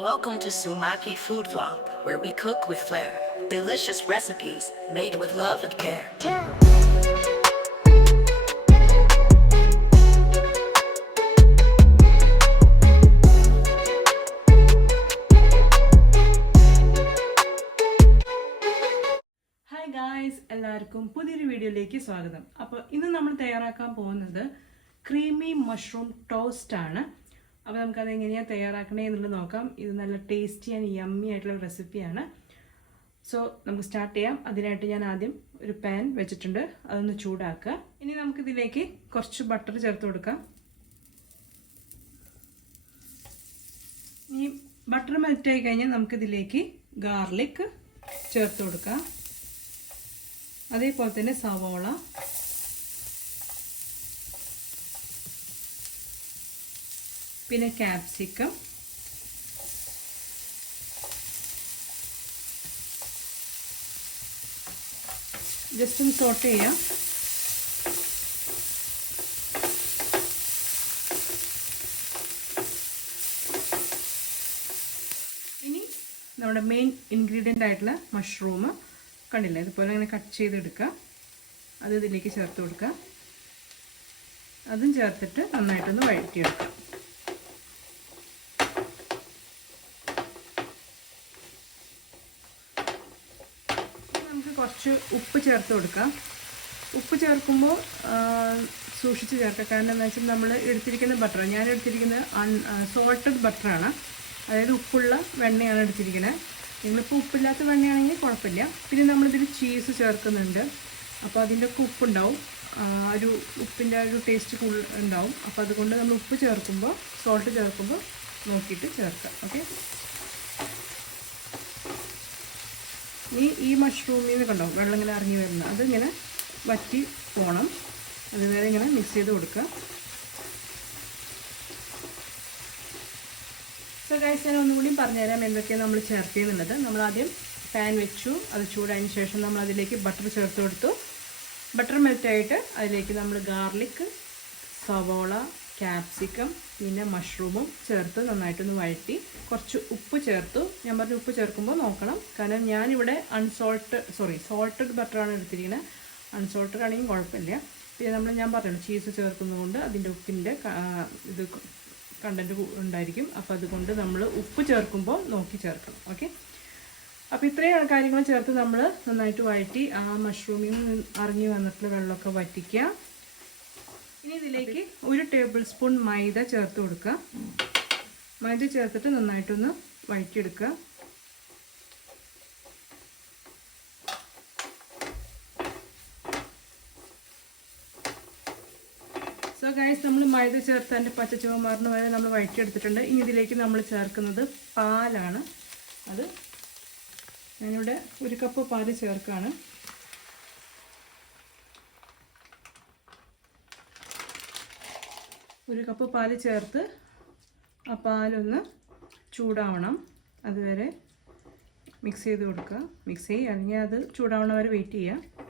Welcome to Sumaki Food Vlog, where we cook with flair. Delicious recipes made with love and care. Hi guys, എല്ലാവർക്കും പുതിയൊരു വീഡിയോയിലേക്ക് സ്വാഗതം. അപ്പോൾ ഇന്ന് നമ്മൾ തയ്യാറാക്കാൻ പോകുന്നത് ക്രീമി മഷ്റൂം ടോസ്റ്റ് ആണ്. അപ്പോൾ നമുക്കത് എങ്ങനെയാണ് തയ്യാറാക്കണേ എന്നുള്ളത് നോക്കാം. ഇത് നല്ല ടേസ്റ്റി ആൻഡ് യമ്മി ആയിട്ടുള്ള റെസിപ്പിയാണ്. സോ നമുക്ക് സ്റ്റാർട്ട് ചെയ്യാം. അതിനായിട്ട് ഞാൻ ആദ്യം ഒരു പാൻ വെച്ചിട്ടുണ്ട്, അതൊന്ന് ചൂടാക്കുക. ഇനി നമുക്കിതിലേക്ക് കുറച്ച് ബട്ടർ ചേർത്ത് കൊടുക്കാം. ഈ ബട്ടർ മെൽറ്റ് ആയി കഴിഞ്ഞാൽ നമുക്കിതിലേക്ക് ഗാർലിക് ചേർത്ത് കൊടുക്കാം. അതേപോലെ തന്നെ സവോള, പിന്നെ ക്യാപ്സിക്കം, ജസ്റ്റ് ഒന്ന് സോട്ട് ചെയ്യാം. ഇനി നമ്മുടെ മെയിൻ ഇൻഗ്രീഡിയൻ്റ് ആയിട്ടുള്ള മഷ്റൂം കണ്ടില്ലേ, ഇതുപോലെ അങ്ങനെ കട്ട് ചെയ്തെടുക്കുക. അത് ഇതിലേക്ക് ചേർത്ത് കൊടുക്കുക. അതും ചേർത്തിട്ട് നന്നായിട്ടൊന്ന് വഴറ്റിയെടുക്കുക. നമുക്ക് കുറച്ച് ഉപ്പ് ചേർത്ത് കൊടുക്കാം. ഉപ്പ് ചേർക്കുമ്പോൾ സൂക്ഷിച്ച് ചേർക്കുക. കാരണം എന്താ വെച്ചാൽ നമ്മൾ എടുത്തിരിക്കുന്ന ബട്ടർ, ഞാൻ എടുത്തിരിക്കുന്നത് സോൾട്ടഡ് ബട്ടറാണ്, അതായത് ഉപ്പുള്ള വെണ്ണയാണ് എടുത്തിരിക്കുന്നത്. നിങ്ങളിപ്പോൾ ഉപ്പില്ലാത്ത വെണ്ണയാണെങ്കിൽ കുഴപ്പമില്ല. പിന്നെ നമ്മളിതിൽ ചീസ് ചേർക്കുന്നുണ്ട്, അപ്പോൾ അതിൻ്റെ ഒക്കെ ഉപ്പുണ്ടാവും, ഒരു ഉപ്പിൻ്റെ ഒരു ടേസ്റ്റ് ഉണ്ടാവും. അപ്പോൾ അതുകൊണ്ട് നമ്മൾ ഉപ്പ് ചേർക്കുമ്പോൾ, സോൾട്ട് ചേർക്കുമ്പോൾ നോക്കിയിട്ട് ചേർക്കാം. ഓക്കെ, ഈ മഷ്റൂമിൽ നിന്ന് കണ്ടോ വെള്ളം ഇങ്ങനെ ഇറങ്ങി വരുന്നത്, അതിങ്ങനെ വറ്റി പോകണം. അതുവരെ ഇങ്ങനെ മിക്സ് ചെയ്ത് കൊടുക്കുക. സോ ഗൈസ്, ഞാൻ ഒന്നുകൂടി പറഞ്ഞുതരാം എന്തൊക്കെയാണ് നമ്മൾ ചേർത്തിയെന്നുള്ളത്. നമ്മൾ ആദ്യം പാൻ വെച്ചു, അത് ചൂടായതിന് ശേഷം നമ്മൾ അതിലേക്ക് ബട്ടർ ചേർത്ത് കൊടുത്തു. ബട്ടർ മെൽറ്റായിട്ട് അതിലേക്ക് നമ്മൾ ഗാർലിക്, സവോള, ക്യാപ്സിക്കം, പിന്നെ മഷ്റൂമും ചേർത്ത് നന്നായിട്ടൊന്ന് വഴറ്റി. കുറച്ച് ഉപ്പ് ചേർത്തു. ഞാൻ പറഞ്ഞ ഉപ്പ് ചേർക്കുമ്പോൾ നോക്കണം, കാരണം ഞാനിവിടെ സോൾട്ടഡ് ബട്ടറാണ് എടുത്തിരിക്കുന്നത്. അൺസോൾട്ടഡ് ആണെങ്കിൽ കുഴപ്പമില്ല. പിന്നെ ഞാൻ പറഞ്ഞു ചീസ് ചേർക്കുന്നതുകൊണ്ട് അതിൻ്റെ ഉപ്പിൻ്റെ ഇത് കണ്ടൻറ്റ് ഉണ്ടായിരിക്കും. അപ്പോൾ അതുകൊണ്ട് നമ്മൾ ഉപ്പ് ചേർക്കുമ്പോൾ നോക്കി ചേർക്കണം. ഓക്കെ, അപ്പോൾ ഇത്രയും കാര്യങ്ങൾ ചേർത്ത് നമ്മൾ നന്നായിട്ട് വഴറ്റി ആ മഷ്റൂമിൽ നിന്ന് ഇറങ്ങി വന്നിട്ടുള്ള വെള്ളമൊക്കെ വറ്റിക്കുക. ഇനി ഇതിലേക്ക് 1 ടേബിൾ സ്പൂൺ മൈദ ചേർത്ത് കൊടുക്കുക. മൈദ ചേർത്തിട്ട് നന്നായിട്ടൊന്ന് വഴറ്റിയെടുക്കുക. സോ ഗൈസ്, നമ്മൾ മൈദ ചേർത്ത് അതിൻ്റെ പച്ചച്ചുവ മാറുന്ന വരെ നമ്മൾ വഴറ്റിയെടുത്തിട്ടുണ്ട്. ഇനി ഇതിലേക്ക് നമ്മൾ ചേർക്കുന്നത് പാലാണ്. അത് ഞാനിവിടെ 1 കപ്പ് പാല് ചേർക്കുകയാണ്. ഒരു കപ്പ് പാല് ചേർത്ത് ആ പാലൊന്ന് ചൂടാവണം, അതുവരെ മിക്സ് ചെയ്ത് കൊടുക്കുക. മിക്സ് അല്ലെങ്കിൽ അത് ചൂടാവണ വരെ വെയിറ്റ് ചെയ്യുക.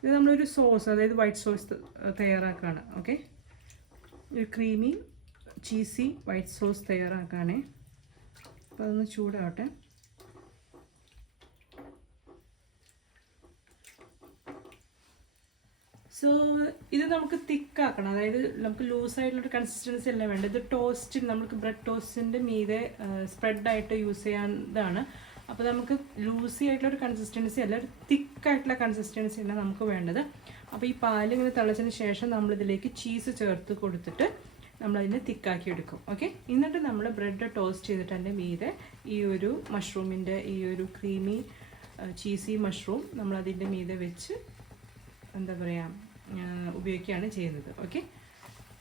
ഇത് നമ്മളൊരു സോസ്, അതായത് വൈറ്റ് സോസ് തയ്യാറാക്കുകയാണ്. ഓക്കെ, ഒരു ക്രീമി ചീസി വൈറ്റ് സോസ് തയ്യാറാക്കുകയാണേ. അപ്പോൾ അതൊന്ന് ചൂടാവട്ടെ. സോ ഇത് നമുക്ക് തിക്കാക്കണം, അതായത് നമുക്ക് ലൂസായിട്ടുള്ളൊരു കൺസിസ്റ്റൻസി അല്ല വേണ്ടത്. ഇത് ടോസ്റ്റ്, നമുക്ക് ബ്രെഡ് ടോസ്റ്റിൻ്റെ മീതെ സ്പ്രെഡായിട്ട് യൂസ് ചെയ്യാവുന്നതാണ്. അപ്പോൾ നമുക്ക് ലൂസി ആയിട്ടുള്ളൊരു കൺസിസ്റ്റൻസി അല്ല, ഒരു തിക്കായിട്ടുള്ള കൺസിസ്റ്റൻസിയാണ് നമുക്ക് വേണ്ടത്. അപ്പോൾ ഈ പാലിങ്ങനെ തിളച്ചതിന് ശേഷം നമ്മളിതിലേക്ക് ചീസ് ചേർത്ത് കൊടുത്തിട്ട് നമ്മളതിനെ തിക്കാക്കി എടുക്കും. ഓക്കെ, എന്നിട്ട് നമ്മൾ ബ്രെഡ് ടോസ്റ്റ് ചെയ്തിട്ട് അതിൻ്റെ മീതെ ഈ ഒരു മഷ്റൂമിൻ്റെ ഈ ഒരു ക്രീമി ചീസി മഷ്റൂം നമ്മളതിൻ്റെ മീതെ വെച്ച് എന്താ പറയുക ഉപയോഗിക്കുകയാണ് ചെയ്യുന്നത്. ഓക്കെ,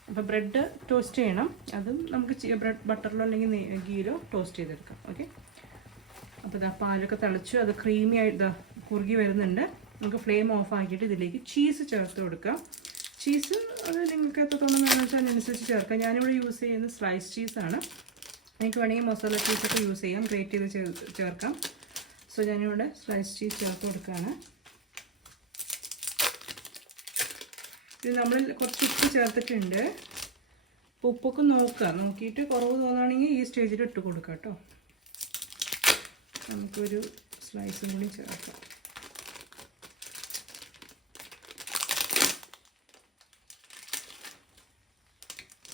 അപ്പോൾ ബ്രെഡ് ടോസ്റ്റ് ചെയ്യണം, അതും നമുക്ക് ബ്രെഡ് ബട്ടറിലോ അല്ലെങ്കിൽ ഗീയിലോ ടോസ്റ്റ് ചെയ്തെടുക്കാം. ഓക്കെ, അപ്പോൾ ഇതാ പാലൊക്കെ തിളച്ചു, അത് ക്രീമി ആയിട്ട് കുറുകി വരുന്നുണ്ട്. നമുക്ക് ഫ്ലെയിം ഓഫ് ആക്കിയിട്ട് ഇതിലേക്ക് ചീസ് ചേർത്ത് കൊടുക്കാം. ചീസ് അത് നിങ്ങൾക്ക് എത്രത്തോളം വേണമെന്ന് വെച്ചാൽ അതിനനുസരിച്ച് ചേർക്കാം. ഞാനിവിടെ യൂസ് ചെയ്യുന്നത് സ്ലൈസ് ചീസാണ്. എനിക്ക് വേണമെങ്കിൽ മസാല ചീസൊക്കെ യൂസ് ചെയ്യാം, ഗ്രേറ്റ് ചെയ്ത് ചേർക്കാം. സോ ഞാനിവിടെ സ്ലൈസ് ചീസ് ചേർത്ത് കൊടുക്കുകയാണ്. ഇത് നമ്മൾ കുറച്ച് ഉപ്പ് ചേർത്തിട്ടുണ്ട്. ഉപ്പൊക്കെ നോക്കുക, നോക്കിയിട്ട് കുറവ് തോന്നുകയാണെങ്കിൽ ഈ സ്റ്റേജിൽ ഇട്ട് കൊടുക്കാം കേട്ടോ. നമുക്കൊരു സ്ലൈസും കൂടി ചേർക്കാം.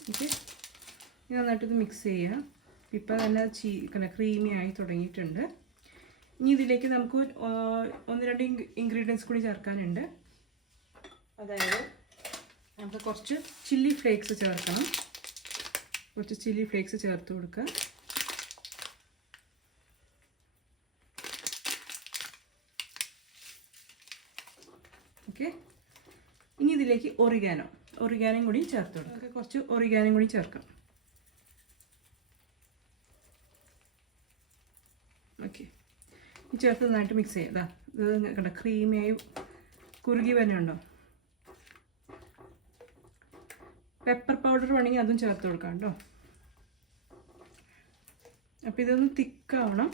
ഓക്കെ, നന്നായിട്ടിത് മിക്സ് ചെയ്യുക. ഇപ്പം തന്നെ ക്രീമി ആയി തുടങ്ങിയിട്ടുണ്ട്. ഇനി ഇതിലേക്ക് നമുക്ക് 1-2 ഇൻഗ്രീഡിയൻസ് കൂടി ചേർക്കാനുണ്ട്. അതായത് നമുക്ക് കുറച്ച് ചില്ലി ഫ്ലേക്സ് ചേർക്കണം. കുറച്ച് ചില്ലി ഫ്ലേക്സ് ചേർത്ത് കൊടുക്കുക. ഓക്കെ, ഇനി ഇതിലേക്ക് ഒറിഗാനോയും കൂടി ചേർത്ത് കൊടുക്കുക. കുറച്ച് ഒറിഗാനോയും കൂടി ചേർക്കാം. ഓക്കെ, ഈ ചേർത്ത് നന്നായിട്ട് മിക്സ് ചെയ്യാം. ഇത് കണ്ട ക്രീമിയായി കുറുകി വരുന്നുണ്ടോ? പെപ്പർ പൗഡർ വേണമെങ്കിൽ അതും ചേർത്ത് കൊടുക്കാം കേട്ടോ. അപ്പോൾ ഇതൊന്ന് തിക്കാവണം.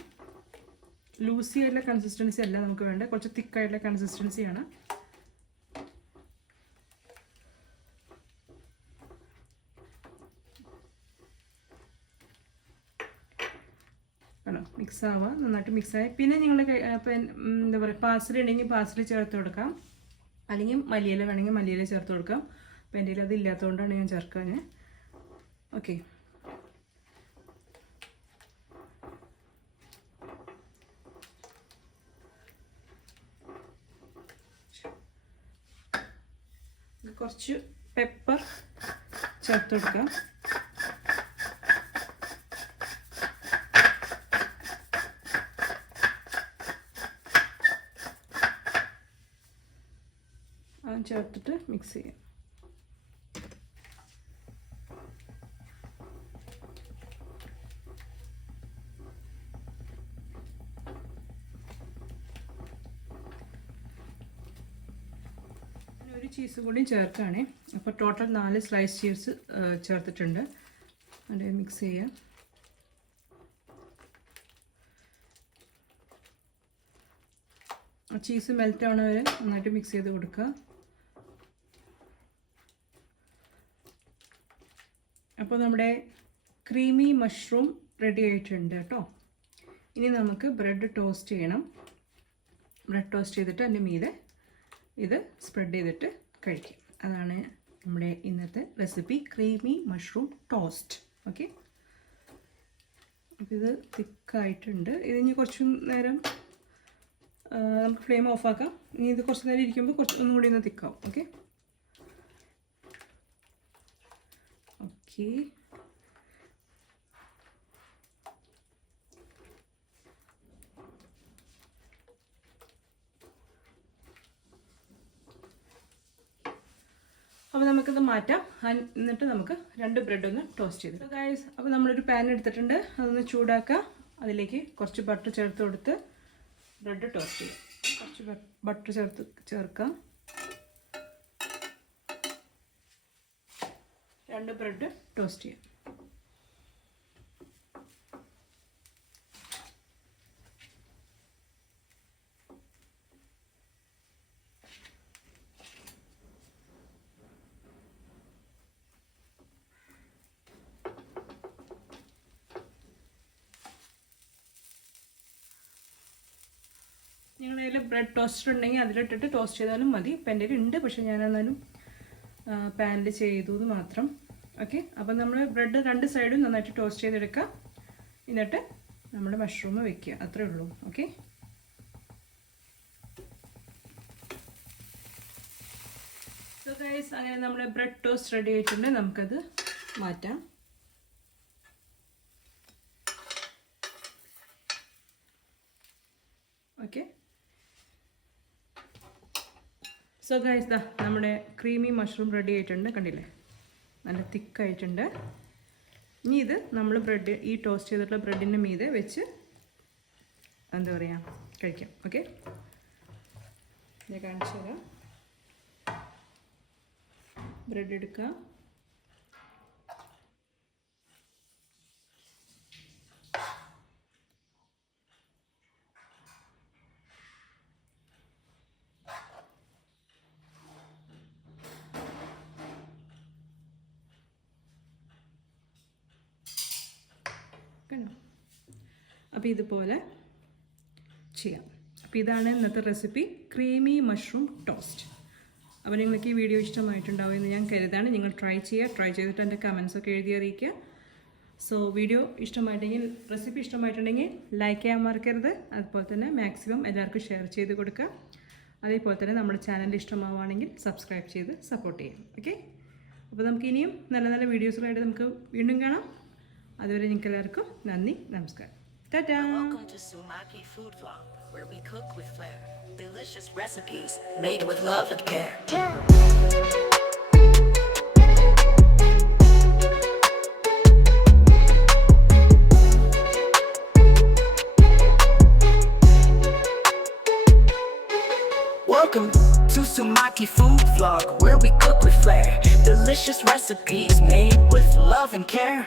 ലൂസി ആയിട്ടുള്ള കൺസിസ്റ്റൻസി അല്ല നമുക്ക് വേണ്ടത്, കുറച്ച് തിക്കായിട്ടുള്ള കൺസിസ്റ്റൻസിയാണ്. ആണോ, മിക്സ് ആവുക, നന്നായിട്ട് മിക്സായി. പിന്നെ നിങ്ങൾ എന്താ പറയുക, പാർസൽ ഉണ്ടെങ്കിൽ പാർസൽ ചേർത്ത് കൊടുക്കാം, അല്ലെങ്കിൽ മല്ലിയില വേണമെങ്കിൽ മല്ലിയില ചേർത്ത് കൊടുക്കാം. അപ്പോൾ എൻ്റെ കയ്യിൽ അതില്ലാത്തതുകൊണ്ടാണ് ഞാൻ ചേർക്കാൻ. ഓക്കെ, കുറച്ച് പെപ്പർ ചേർത്ത് കൊടുക്കാം. ചേർത്തിട്ട് മിക്സ് ചെയ്യാം. ഒരു ചീസ് കൂടി ചേർക്കുകയാണേ. അപ്പോൾ ടോട്ടൽ 4 സ്ലൈസ് ചീസ് ചേർത്തിട്ടുണ്ട്. അത് മിക്സ് ചെയ്യാം. ചീസ് മെൽറ്റ് ആവണ വരെ നന്നായിട്ട് മിക്സ് ചെയ്ത് കൊടുക്കുക. അപ്പോൾ നമ്മുടെ ക്രീമി മഷ്റൂം റെഡി ആയിട്ടുണ്ട് കേട്ടോ. ഇനി നമുക്ക് ബ്രെഡ് ടോസ്റ്റ് ചെയ്യണം. ബ്രെഡ് ടോസ്റ്റ് ചെയ്തിട്ട് അതിൻ്റെ മീതെ ഇത് സ്പ്രെഡ് ചെയ്തിട്ട് കഴിക്കും. അതാണ് നമ്മുടെ ഇന്നത്തെ recipe, creamy mushroom toast. Okay, അപ്പോൾ ഇത് തിക്കായിട്ടുണ്ട്. ഇതിനി കുറച്ച് നേരം നമുക്ക് ഫ്ലെയിം ഓഫാക്കാം. ഇനി ഇത് കുറച്ച് നേരം ഇരിക്കുമ്പോൾ ഒന്നും കൂടി ഒന്ന് തിക്കാവും. ഓക്കെ ഓക്കെ അപ്പോൾ നമുക്കിത് മാറ്റാം. എന്നിട്ട് നമുക്ക് 2 ബ്രെഡ് ഒന്ന് ടോസ്റ്റ് ചെയ്ത് ഗൈസ്. അപ്പോൾ നമ്മളൊരു പാൻ എടുത്തിട്ടുണ്ട്, അതൊന്ന് ചൂടാക്കുക. അതിലേക്ക് കുറച്ച് ബട്ടർ ചേർത്ത് കൊടുത്ത് ബ്രെഡ് ടോസ്റ്റ് ചെയ്യാം. കുറച്ച് ബട്ടർ ചേർക്കാം. 2 ബ്രെഡ് ടോസ്റ്റ് ചെയ്യാം. നിങ്ങളുടെ കയ്യിൽ ബ്രെഡ് ടോസ്റ്റർ ഉണ്ടെങ്കിൽ അതിലിട്ടിട്ട് ടോസ്റ്റ് ചെയ്താലും മതി. ഇപ്പം എൻ്റെ ഉണ്ട്, പക്ഷേ ഞാനെന്നാലും പാനിൽ ചെയ്തു എന്ന് മാത്രം. ഓക്കെ, അപ്പം നമ്മൾ ബ്രെഡ് 2 സൈഡും നന്നായിട്ട് ടോസ്റ്റ് ചെയ്തെടുക്കുക. എന്നിട്ട് നമ്മുടെ മഷ്റൂം വെക്കുക, അത്രേ ഉള്ളൂ. ഓക്കെ, സോ ഗൈസ്, അങ്ങനെ നമ്മുടെ ബ്രെഡ് ടോസ്റ്റ് റെഡി ആയിട്ടുണ്ട്. നമുക്കത് മാറ്റാം. ഓക്കെ, സോ ഗൈസ്, നമ്മുടെ ക്രീമി മഷ്റൂം റെഡി ആയിട്ടുണ്ട്. കണ്ടില്ലേ, നല്ല തിക്കായിട്ടുണ്ട്. ഇനി ഇത് നമ്മൾ ഈ ടോസ്റ്റ് ചെയ്തിട്ടുള്ള ബ്രെഡിൻ്റെ മീതെ വെച്ച് എന്താ പറയുക, കഴിക്കാം. ഓക്കെ, ഞാൻ കാണിച്ചു തരാം. ബ്രെഡ് എടുക്കുക, കണ്ടോ? അപ്പോൾ ഇതുപോലെ ചെയ്യാം. അപ്പോൾ ഇതാണ് ഇന്നത്തെ റെസിപ്പി, ക്രീമി മഷ്റൂം ടോസ്റ്റ്. അപ്പോൾ നിങ്ങൾക്ക് ഈ വീഡിയോ ഇഷ്ടമായിട്ടുണ്ടാവും എന്ന് ഞാൻ കരുതാണ്. നിങ്ങൾ ട്രൈ ചെയ്തിട്ട് എൻ്റെ കമൻസൊക്കെ എഴുതി അറിയിക്കുക. സോ വീഡിയോ ഇഷ്ടമായിട്ടുണ്ടെങ്കിൽ, റെസിപ്പി ഇഷ്ടമായിട്ടുണ്ടെങ്കിൽ ലൈക്ക് ചെയ്യാൻ മറക്കരുത്. അതുപോലെ തന്നെ മാക്സിമം എല്ലാവർക്കും ഷെയർ ചെയ്ത് കൊടുക്കുക. അതേപോലെ തന്നെ നമ്മുടെ ചാനൽ ഇഷ്ടമാവുകയാണെങ്കിൽ സബ്സ്ക്രൈബ് ചെയ്ത് സപ്പോർട്ട് ചെയ്യാം. ഓക്കെ, അപ്പോൾ നമുക്ക് ഇനിയും നല്ല നല്ല വീഡിയോസുകളായിട്ട് നമുക്ക് വീണ്ടും കാണാം. അതുവരെ നിങ്ങൾക്ക് എല്ലാവർക്കും നന്ദി, നമസ്കാരം. Ta-da! Welcome to Sumaki Food Vlog, where we cook with flair. Delicious recipes made with love and care. Welcome to Sumaki Food Vlog, where we cook with flair. Delicious recipes made with love and care.